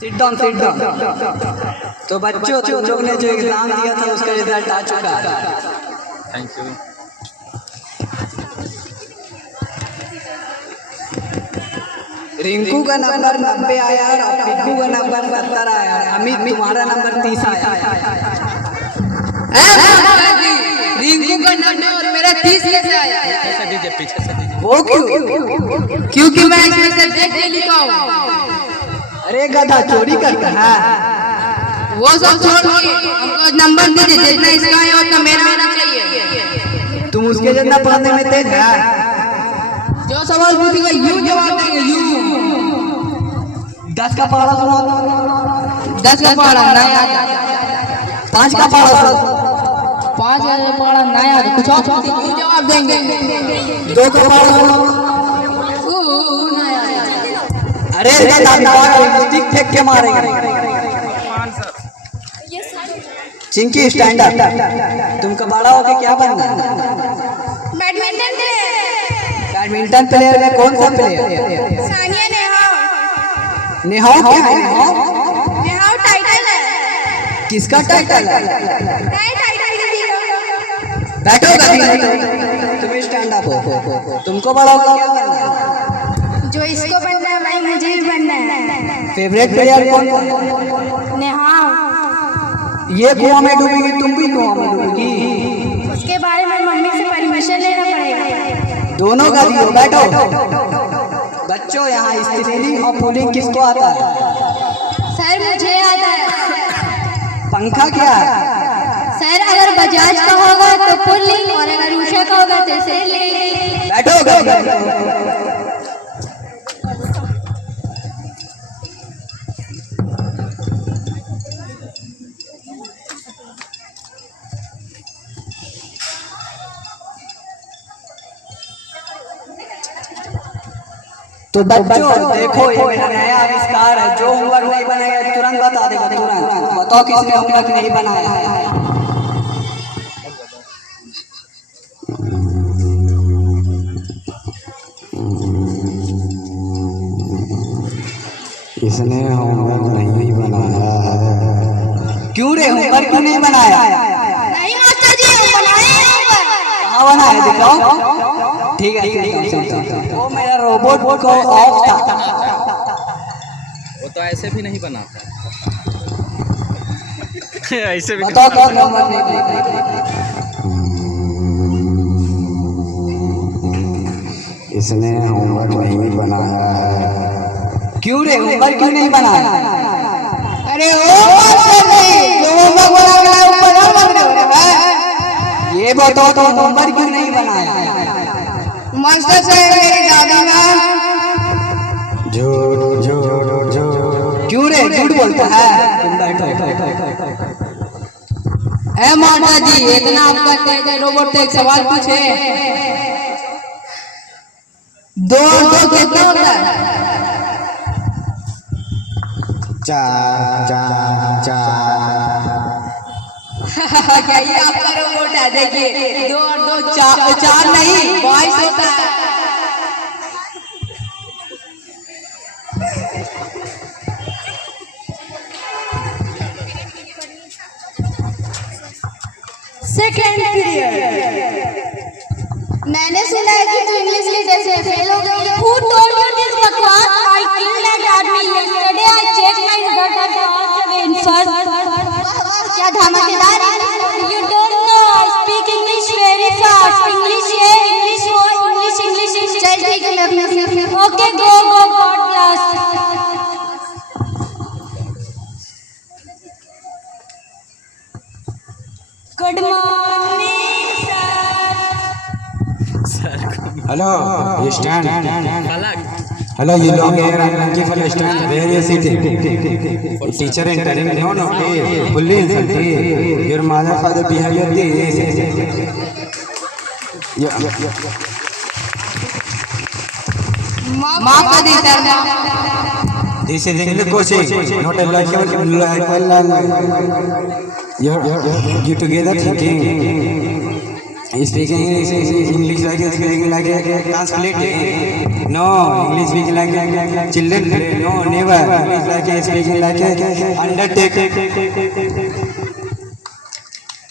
Sit down sit down. तो बच्चों तुम लोग ने जो एग्जाम दिया था उसका रिजल्ट आ चुका है। Thank you. रिंकू का नंबर 90 आया और पिक्कू का नंबर 70 आया। अमित तुम्हारा नंबर 30 आया। रिंकू का नंबर और मेरा 30 कैसे आया? पीछे से दीजिए, पीछे से दीजिए। वो क्यों? क्योंकि मैं इसमें से देख के लिखा हूँ। अरे गधा चोरी करता है। वो सब छोड़िए, हमको नंबर दीजिए, जितना इसका है उतना मेरा होना चाहिए। तुम उसके जितना पढ़ने में तेज है। जो सवाल पूछेगा यूं जवाब देंगे, यूं। 10 का पढ़ा सुना। 10 का पढ़ा ना याद, 5 का पढ़ा सुना। 5 का पढ़ा ना याद, कुछ और यूं जवाब देंगे। 2 का पढ़ा सुना। ना याद। अरे स्टिक फेंक के मारेंगे। Chinki stand up. तुमको बड़ा होके क्या बनना है? Badminton player. बैडमिंटन प्लेयर में कौन सा प्लेयर? सानिया नेहवाल। नेहाव क्या है? नेहाव नेहवाल टाइटल है। किसका टाइटल है? नहीं टाइटल नहीं दिया। बैठो बैठो। तुम स्टैंड अप हो। तुमको बड़ा होके क्या बनना है? जो इसको बनना है भाई मुझे भी बनना है। फेवरेट प्लेयर कौन? नेहवाल। ये कुआं में डूबेगी, तुम भी कुआं में डूबेगी। उसके बारे में मम्मी से परमिशन लेना पड़ेगा। दोनों का दियो। बैठो बच्चों, यहाँ स्त्रीलिंग और पुल्लिंग किसको आता है? सर मुझे आता है। पंखा क्या है? सर अगर बजाज का होगा तो पुल्लिंग और अगर उषा का होगा तो स्त्रीलिंग। बैठो। तो बच्चों देखो, ये मेरा नया आविष्कार है। जो होमवर्क नहीं बनाएगा तुरंत बता देगा। तुरंत बताओ किसने होमवर्क नहीं बनाया है? इसने होमवर्क नहीं बनाया है। क्यों रे, होमवर्क क्यों नहीं बनाया? नहीं मास्टर जी हम बनाए हैं। कहाँ बनाया दिखाओ। ठीक है, वो मेरा रोबोट को ऑफ था। वो तो ऐसे भी नहीं बनाता। ऐसे भी बताओ कौन होमवर्क नहीं बनाया? इसने होमवर्क नहीं बनाया है। क्यों रे, होमवर्क क्यों नहीं बनाया? अरे ओ मास्टर जी, जो होमवर्क बना है ऊपर और बन रहे हैं। ये बताओ तो होमवर्क क्यों नहीं बनाया? मास्टर साहब मेरी दादी माँ। झूठ झूठ झूठ। क्यों रे, झूठ बोलता है? तुम बैठो। ए माता जी, इतना आप करते हैं रोबोट से एक सवाल पूछे। 2 और 2 कितना होता है? 4 4 4। क्या ये आपका रोबोट है? देखिए 2 और 2 4 नहीं 22 होता है। Second period. मैंने सुना है कि तू इंग्लिश लीडर से फेल हो गई। Who told you this बकवास? I killed that army yesterday. I checked my blood and passed away in first. क्या धमाकेदार है? You don't know. I speak English very fast. English है, English हो, English. चल ठीक है, मैं अपने Okay, go God bless. Good morning, sir. Hello ये स्टैंड। अलग। Hello you long hair and monkey for stand. Where you sitting? Teacher entering. No. Fully insulting. Your mother father behavior this. Yeah. माफ कर दी sir. This is English coaching, not a like language. You together thinking. Speaking English like speaking like translate. No, English speaking like children play. No, never. English like speaking like undertake.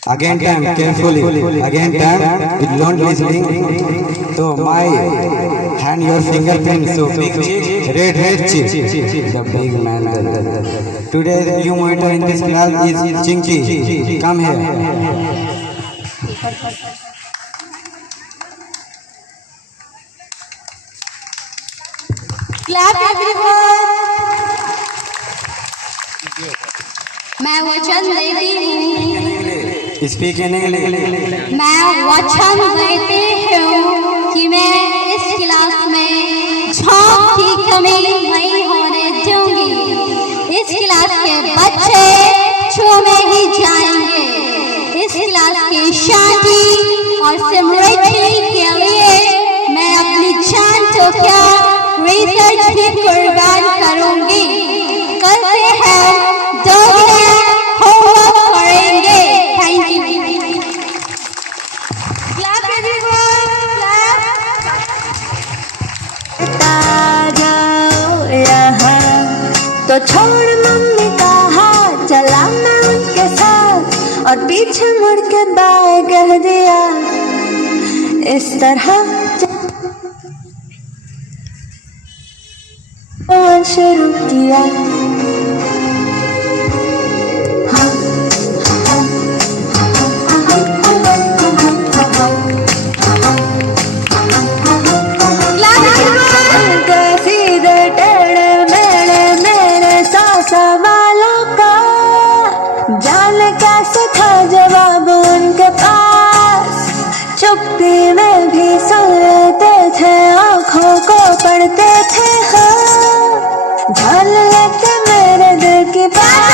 Again time carefully. Again time with not listening. So my hand your fingerprint. So big cheek, red cheek. The big man. Today new monitor in this class is Chinky. Come here. Clap everyone. मैं वचन देती हूँ, Speak in English. मैं वचन देती हूँ कि मैं इस क्लास में झांक की कमी नहीं होने दूंगी। इस क्लास के बच्चे छू में ही जाएंगे। इस क्लास की शांति और समृद्धि के लिए मैं अपनी जान तो क्या रिसर्च भी कुर्बान करूंगी। कल से हम दोगुना होमवर्क करेंगे। Thank you. Clap everyone, clap. यहाँ तो छोड़ मम्मी का हाथ, चला मैं उनके साथ और पीछे मुड़ के बाय कह दिया। इस तरह शुरू किया। सवालों का जाने कैसे था जवाब उनके पास। चुप्पी में भी सुन लेते थे, आँखों को पढ़ते थे, हाँ जान लेते मेरे दिल की बात।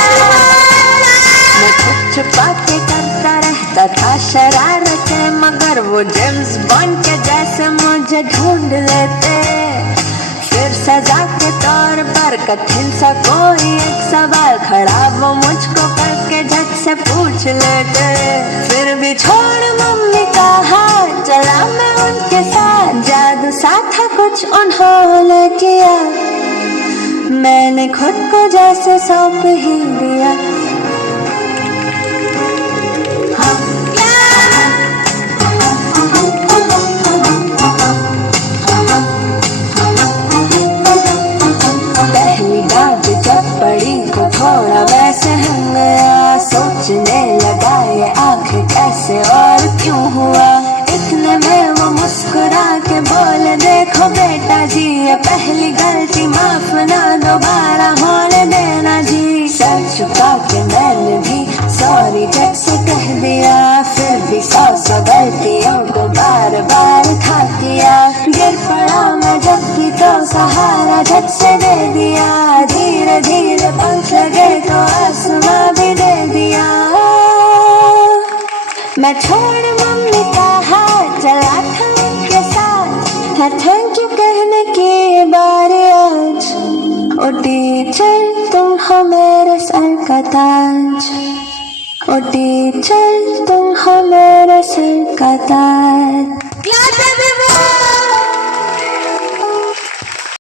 मैं छुप छुपा के करता रहता था शरारतें, मगर वो जेम्स बॉन्ड के जैसे मुझे ढूंढ लेते। फिर सजा के तौर पर कठिन सा कोई एक सवाल खड़ा वो मुझको करके झट से पूछ लेते। फिर भी छोड़ मम्मी का हाथ, चला मैं उनके साथ। जादू सा था कुछ उन्होंने किया, मैंने खुद को जैसे सौंप ही दिया। पड़ी तो थोड़ा वैसे हम गया, सोचने लगा ये आखिर कैसे और क्यों हुआ। इतने में वो मुस्कुरा के बोले, देखो बेटा जी ये पहली गलती, माफ ना दोबारा होने देना जी। सर झुका के मैंने भी सॉरी झट से कह दिया। फिर भी सौ गलतियों को बार बार था किया। गिर पड़ा मैं जब भी तो सहारा झट से दे दिया। धीरे धीरे पंख लगे तो आसमां भी दे दिया। मैं छोड़ मम्मी का हाथ, चला था उनके साथ। है थैंक यू कहने की बारी आज। ओ टीचर तुम हो मेरे सर का ताज। ओ टीचर तुम हो मेरे सर का ताज।